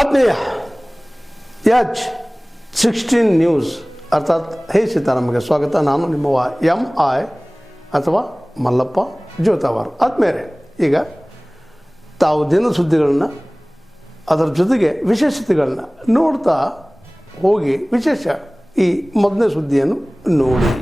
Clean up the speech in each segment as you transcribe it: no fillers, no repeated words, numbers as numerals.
ಆತ್ಮೀಯ H16 news ಅರ್ಥಾತ್ ಹೇ ಸೀತಾರಾಮಗೆ ಸ್ವಾಗತ. ನಾನು ನಿಮ್ಮವ MI ಅಥವಾ ಮಲ್ಲಪ್ಪ ಜೋತಾವಾರ್. ಆದ್ಮೇಲೆ ಈಗ ತಾವು ದಿನ ಸುದ್ದಿಗಳನ್ನ ಅದರ ಜೊತೆಗೆ ವಿಶೇಷತೆಗಳನ್ನ ನೋಡ್ತಾ ಹೋಗಿ ವಿಶೇಷ ಈ ಮೊದಲನೇ ಸುದ್ದಿಯನ್ನು ನೋಡಿ.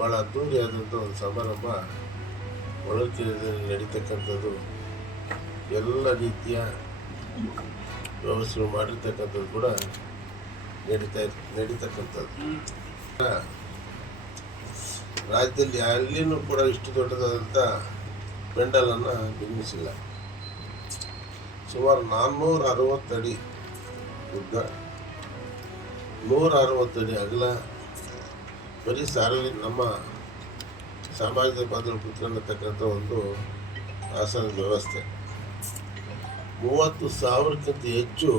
ಭಾಳ ಅದ್ದೂರಿಯಾದಂಥ ಒಂದು ಸಮಾರಂಭ ಹೊಳಲ್ಕೆರೆಯಲ್ಲಿ ನಡೀತಕ್ಕಂಥದ್ದು. ಎಲ್ಲ ರೀತಿಯ ವ್ಯವಸ್ಥೆ ಮಾಡಿರ್ತಕ್ಕಂಥದ್ದು ಕೂಡ ನಡೀತಕ್ಕಂಥದ್ದು. ರಾಜ್ಯದಲ್ಲಿ ಅಲ್ಲಿನೂ ಕೂಡ ಇಷ್ಟು ದೊಡ್ಡದಾದಂಥ ಪೆಂಡಲನ್ನು ನಿರ್ಮಿಸಿಲ್ಲ. ಸುಮಾರು 460 ಅಡಿ ಉದ್ದ, 160 ಅಡಿ ಅಗಲ, ಬರೀ ನಮ್ಮ ಸಮಾಜದ ಬಾಂಧವರು ಕುತ್ಕೊಂಡಿರ್ತಕ್ಕಂಥ ಒಂದು ಆಸನದ ವ್ಯವಸ್ಥೆ. 30,000ಕ್ಕಿಂತ ಹೆಚ್ಚು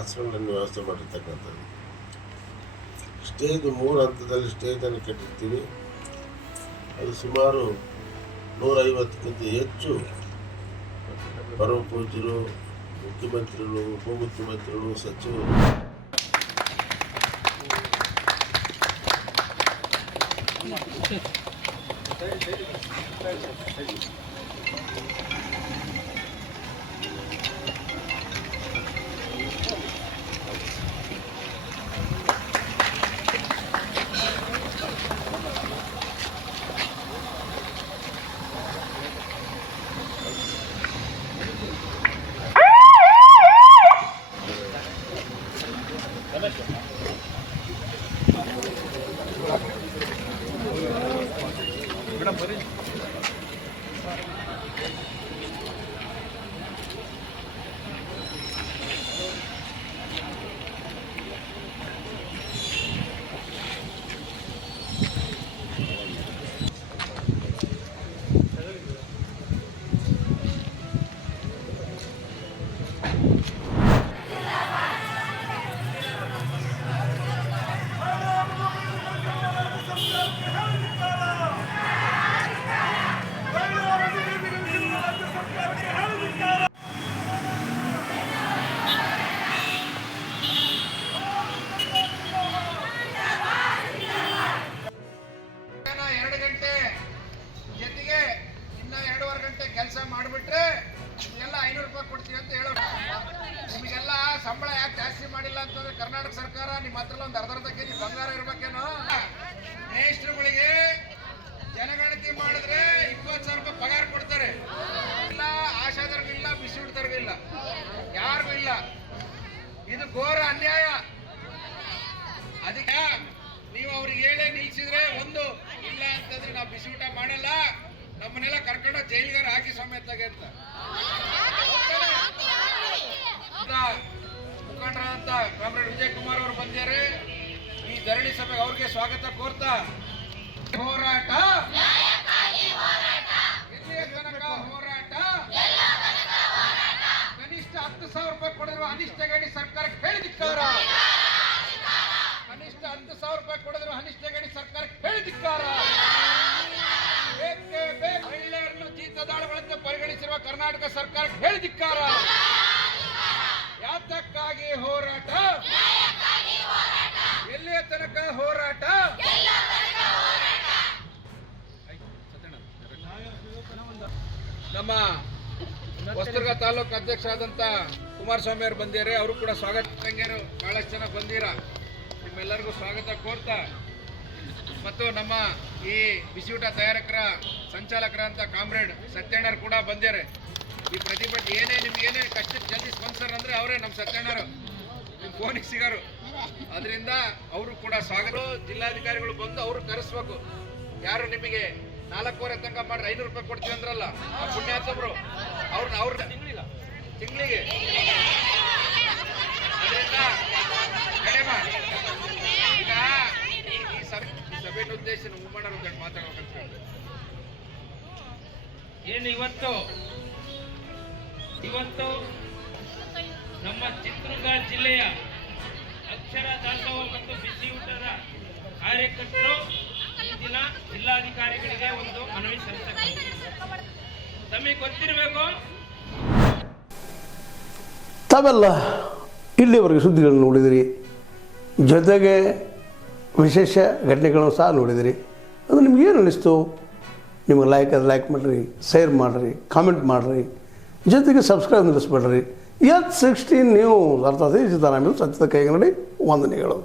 ಆಸನಗಳನ್ನು ವ್ಯವಸ್ಥೆ ಮಾಡಿರ್ತಕ್ಕಂಥದ್ದು. ಸ್ಟೇಜ್ 3 ಹಂತದಲ್ಲಿ ಸ್ಟೇಜನ್ನು ಕಟ್ಟಿರ್ತೀವಿ. ಅದು ಸುಮಾರು 150ಕ್ಕಿಂತ ಹೆಚ್ಚು ಪರಮ ಪೂಜ್ಯರು, ಮುಖ್ಯಮಂತ್ರಿಗಳು, ಉಪಮುಖ್ಯಮಂತ್ರಿಗಳು, ಸಚಿವರು ಕೆಲಸ ಮಾಡಿಬಿಟ್ರೆ ಎಲ್ಲ 500 ರೂಪಾಯಿ ಕೊಡ್ತೀವಿ ಅಂತ ಹೇಳೋರು. ನಿಮಗೆಲ್ಲ ಸಂಬಳ ಯಾಕೆ ಜಾಸ್ತಿ ಮಾಡಿಲ್ಲ ಅಂತಂದ್ರೆ ಕರ್ನಾಟಕ ಸರ್ಕಾರ ನಿಮ್ಮ ಹತ್ರ ಒಂದು ಅರ್ಧ ಕೆಜಿ ಬಂಗಾರ ಇರ್ಬೇಕೇನೋ. ಮೇಷ್ಟ್ರುಗಳಿಗೆ ಜನಗಣತಿ ಮಾಡಿದ್ರೆ 20,000 ರೂಪಾಯಿ ಪಗಾರ ಕೊಡ್ತಾರೆ. ಇಲ್ಲ ಆಶಾದರ್ಗೂ ಇಲ್ಲ, ಬಿಸಿ ಹುಡ್ತರ್ಗೂ ಇಲ್ಲ, ಯಾರಿಗೂ ಇಲ್ಲ. ಇದು ಘೋರ ಅನ್ಯಾಯ. ಅದಕ್ಕೆ ನೀವು ಅವ್ರಿಗೆ ಹೇಳೇ ನಿಲ್ಸಿದ್ರೆ ಒಂದು ಇಲ್ಲ ಅಂತಂದ್ರೆ ನಾವು ಬಿಸಿ ಊಟ ಮಾಡಲ್ಲ, ನಮ್ಮನ್ನೆಲ್ಲ ಕರ್ಕೊಂಡು ಜೈಲಿಗಾರ ಹಾಕಿ ಸಮೇತಾಗೆ ಅಂತ ಮುಖಂಡರಾದಂತ ಕಾಮ್ರೇಡ್ ವಿಜಯ್ ಕುಮಾರ್ ಅವರು ಬಂದಿದ್ದಾರೆ. ಈ ಧರಣಿ ಸಭೆಗೆ ಅವ್ರಿಗೆ ಸ್ವಾಗತ ಕೋರ್ತಾ, ಹೋರಾಟ ಎಲ್ಲಿಯ ತನಕ ಹೋರಾಟ, ಕನಿಷ್ಠ 10,000 ರೂಪಾಯಿ ಕೊಡಿರುವ ಅನಿಷ್ಟ ಗಡಿ ಸರ್ಕಾರಕ್ಕೆ ಹೇಳಿದಿಕ್ಕಾರ, ಕನಿಷ್ಠ 10,000 ರೂಪಾಯಿ ಕೊಡಿರುವ ಅನಿಷ್ಟ ಗಡಿ ಸರ್ಕಾರಕ್ಕೆ ಹೇಳಿದಿಕ್ಕಾರ. ಮಹಿಳೆಯರನ್ನು ಜೀತದಾಳುಗಳಂತೆ ಪರಿಗಣಿಸಿರುವ ಕರ್ನಾಟಕ ಸರ್ಕಾರ ಹೇಳಿದಿಕ್ಕಾರ. ಯಾತಕ್ಕಾಗಿ ಹೋರಾಟ, ಎಲ್ಲಿಯ ತನಕ ಹೋರಾಟ. ನಮ್ಮ ಹೊಸದುರ್ಗ ತಾಲೂಕು ಅಧ್ಯಕ್ಷ ಆದಂಥ ಕುಮಾರಸ್ವಾಮಿ ಅವರು ಬಂದಿದ್ದಾರೆ. ಅವರು ಕೂಡ ಸ್ವಾಗತ. ತಂಗಿಯರು ಬಹಳಷ್ಟು ಜನ ಬಂದಿರ, ನಿಮ್ಮೆಲ್ಲರಿಗೂ ಸ್ವಾಗತ ಕೋರ್ತಾ ಮತ್ತು ನಮ್ಮ ಈ ಬಿಸಿಯೂಟ ತಯಾರಕರ ಸಂಚಾಲಕರಂತ ಕಾಮ್ರೇಡ್ ಸತ್ಯಣ್ಣರು ಕೂಡ ಬಂದಿದ್ದಾರೆ. ಈ ಪ್ರತಿಭಟನೆ ನಿಮ್ಗೇನೇ ಕಷ್ಟಕ್ಕೆ ಜಲ್ದಿ ಸ್ಪಾನ್ಸರ್ ಅಂದರೆ ಅವರೇ ನಮ್ಮ ಸತ್ಯಣ್ಣರು, ನಿಮ್ಮ ಫೋನಿಗೆ ಸಿಗೋರು. ಅದರಿಂದ ಅವರು ಕೂಡ ಸ್ವಾಗತ. ಜಿಲ್ಲಾಧಿಕಾರಿಗಳು ಬಂದು ಅವರು ಕರೆಸ್ಬೇಕು. ಯಾರು ನಿಮಗೆ 4:15 ತನಕ ಮಾಡ್ರಿ 500 ರೂಪಾಯಿ ಕೊಡ್ತೀವಿ ಅಂದ್ರಲ್ಲ ಆ ಪುಣ್ಯಾತ್ಮರು, ಅವ್ರ ತಿಂಗಳಿಗೆ ಅದರಿಂದ ಈಗ ಈ ಸಭೆಯ ಉದ್ದೇಶ ಉಮ್ಮಣ್ಣರು ಒಂದು ಮಾತಾಡ್ಬೇಕಂತ ಹೇಳಿ ಏನು ಇವತ್ತು ನಮ್ಮ ಚಿತ್ರದುರ್ಗ ಜಿಲ್ಲೆಯ ಅಕ್ಷರ ದಾಸೋಹ ಮತ್ತು ಬಿಸಿಯೂಟದ ಕಾರ್ಯಕರ್ತರು ಈ ದಿನ ಜಿಲ್ಲಾಧಿಕಾರಿಗಳಿಗೆ ಒಂದು ಮನವಿ ಸಲ್ಲಿಸಬೇಕು. ತಮಗೆ ಗೊತ್ತಿರಬೇಕು, ತಾವೆಲ್ಲ ಇಲ್ಲಿವರೆಗೆ ಸುದ್ದಿಗಳನ್ನು ನೋಡಿದಿರಿ, ಜೊತೆಗೆ ವಿಶೇಷ ಘಟನೆಗಳನ್ನು ಸಹ ನೋಡಿದಿರಿ. ಅದು ನಿಮಗೇನು ಅನ್ನಿಸ್ತು? ನಿಮಗೆ ಲೈಕ್ ಮಾಡಿರಿ, ಶೇರ್ ಮಾಡಿರಿ, ಕಾಮೆಂಟ್ ಮಾಡಿರಿ, ಜೊತೆಗೆ ಸಬ್ಸ್ಕ್ರೈಬ್ ನಿಲ್ಲಿಸ್ಬೇಡ್ರಿ. H16 ನ್ಯೂಸ್ ಅರ್ಥಾತ್ ಸಿದ್ದರಾಮಯ್ಯ ಸತ್ಯದ ಕೈಗನ್ನಡಿ ವಂದನೆಗಳು.